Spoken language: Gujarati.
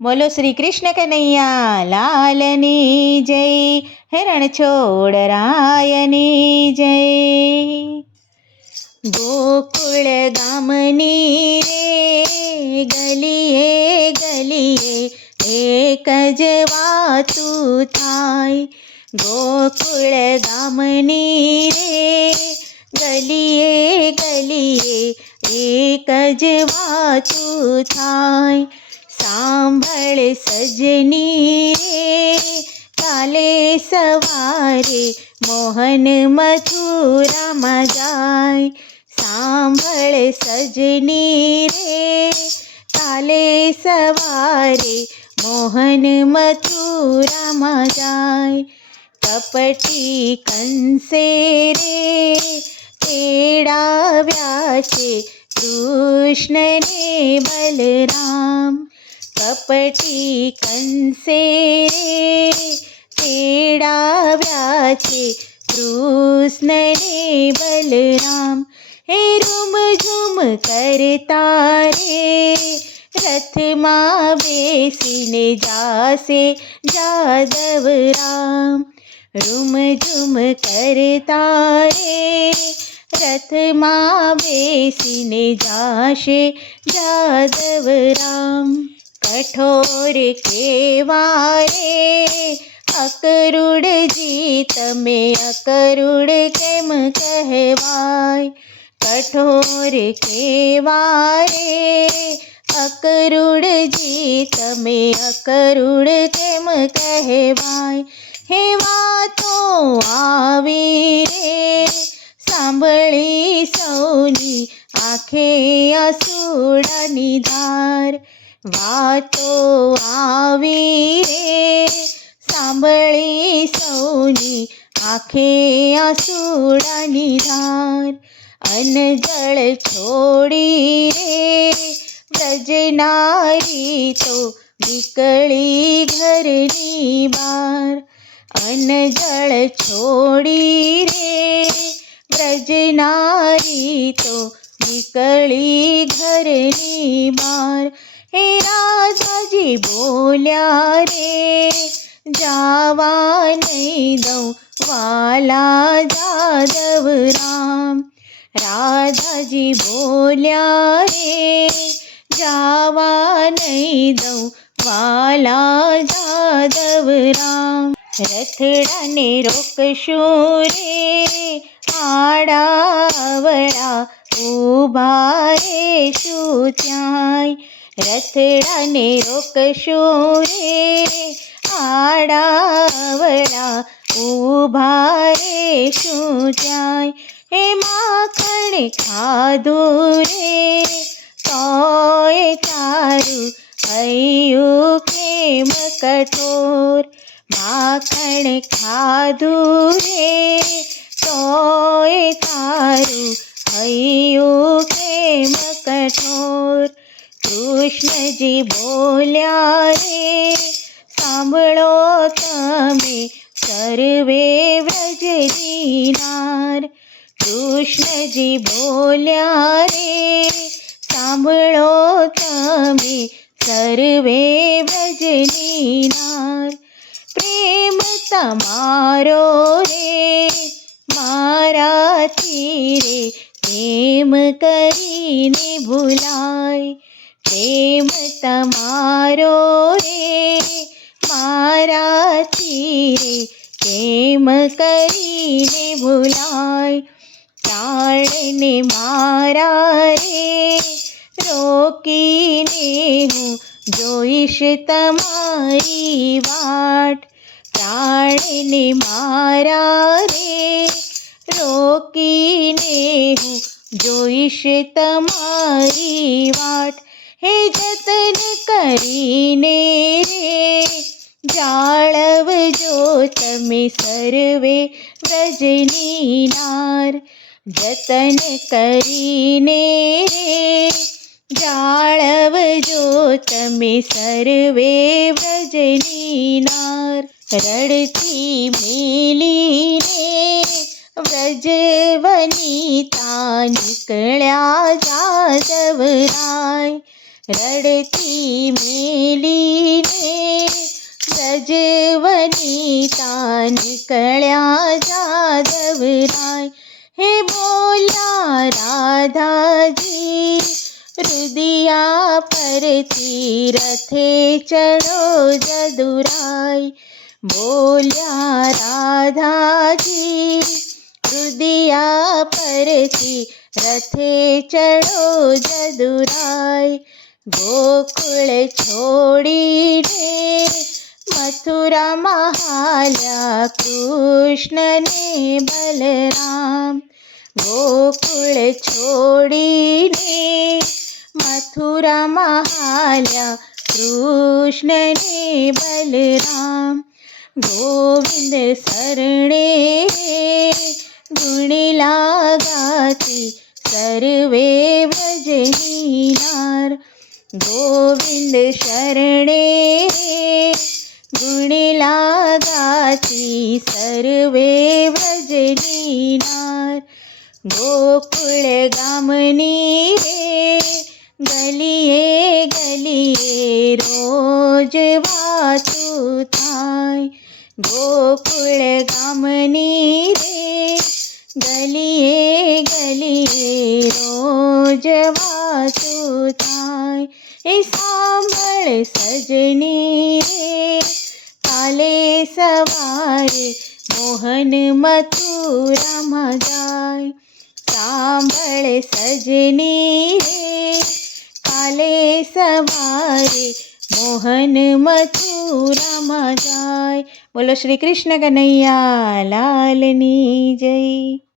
બોલો શ્રી કૃષ્ણ કનૈયા લાલની જય, હિરણ છોડ રાયની જય. ગોકુળ ગામની રે ગલીએ ગલીએ એક જ વાતું થાય. ગોકુળ ગામની રે ગલીએ ગલીએ એક જ વાતું થાય. સાંભળ સજની રે કાલે સવારે મોહન મથુરામાં જાય. સાંભળ સજની રે કાલે સવારે મોહન મથુરામાં જાય. કપટી કંસે રે તેડાવ્યા છે કૃષ્ણને બલરામ. કપટી કંસે રે તેડાવ્યા છે કૃષ્ણને બલરામ. હે રૂમ ઝૂમ કરતા રે રથમાં બેસીને જાશે જાદવ રામ. રૂમ ઝૂમ કરતા રે રથમાં બેસીને જાશે જાદવ રામ. કઠોર કેવા રે અકરુડજી તમે અકરુડ કેમ કહેવાય. કઠોર કેવા રે અકરુડજી તમે અકરુડ કેમ કહેવાય. હે વાતો આવી રે સાંભળી સૌની આંખે આસુડાની ધાર. વાતો આવી રે સાંભળી સૌની આંખે આસુડાની ધાર. અનજળ છોડી રે વ્રજનારી તો નીકળી ઘરની બહાર. અનજળ છોડી રે વ્રજનારી તો નીકળી ઘરની બહાર. હે રાધાજી બોલ્યા રે જાવા નહીં દઉં વાલા જાદવ રામ. રાધાજી બોલ્યા રે જાવા નહીં દઉં વાલા જાદવ રામ. રથડાને રોકશું રે આડાવડા ઊભા રેશું ત્યાંય. રથડાને રોકશું રે આડાવડા ઊભા રેશું ત્યાંય. હે માખણ ખાધું રે તોય તારું હૈયું કેમ કઠોર. માખણ ખાધું રે તોય તારું હૈયું કેમ કઠોર. કૃષ્ણજી બોલ્યા રે સાંભળો તમે સર્વે વ્રજની નાર. કૃષ્ણજી બોલ્યા રે સાંભળો તમે સર્વે વ્રજની નાર. પ્રેમ તમારો રે મારાથી રે કેમ કરીને ભૂલાય. પ્રેમ તમારો રે મારાથી રે કેમ કરીને ભૂલાય. પ્રાણને મારા રે રોકીને હું જોઈશ તમારી વાટ. પ્રાણને મારા રે રોકીને હું જોઈશ તમારી વાટ. હે જતન કરીને રે જાળવજો તમે સર્વે વ્રજની નાર. જતન કરીને રે જાળવજો તમે સર્વે વ્રજની નાર. રડતી મેલીને વ્રજવનિતા નીકળ્યા જાદવ રાય. રડતી મેલી વ્રજવનિતા નીકળ્યા જાદવરાય. હે બોલ્યા રાધાજી રુદિયા પરથી રથે ચડો જદુરાય. બોલ્યા રાધાજી રુદિયા પરથી રથે ચડો જદુરાય. ગોકુળ છોડીને મથુરામાં હાલ્યા કૃષ્ણને બલરામ. ગોકુળ છોડીને મથુરામાં હાલ્યા કૃષ્ણને બલરામ. ગોવિંદ શરણે ગુણ લાગાતી સર્વે વ્રજની નાર. ગોવિંદ શરણે ગુણ લાગાતી સર્વે વ્રજની નાર. ગોકુળ ગામની ગલીએ ગલીએ રોજ વાતું થાય. ગોકુળ ગામની ગલીએ ગલીએ રોજ વાતું થાય. એ સાંભળ સજની કાલે સવારે મોહન મથુરામાં જાય. સાંભળ સજની કાલે સવારે મોહન મથુરામાં જાય. બોલો શ્રી કૃષ્ણ કનૈયા લાલની જય.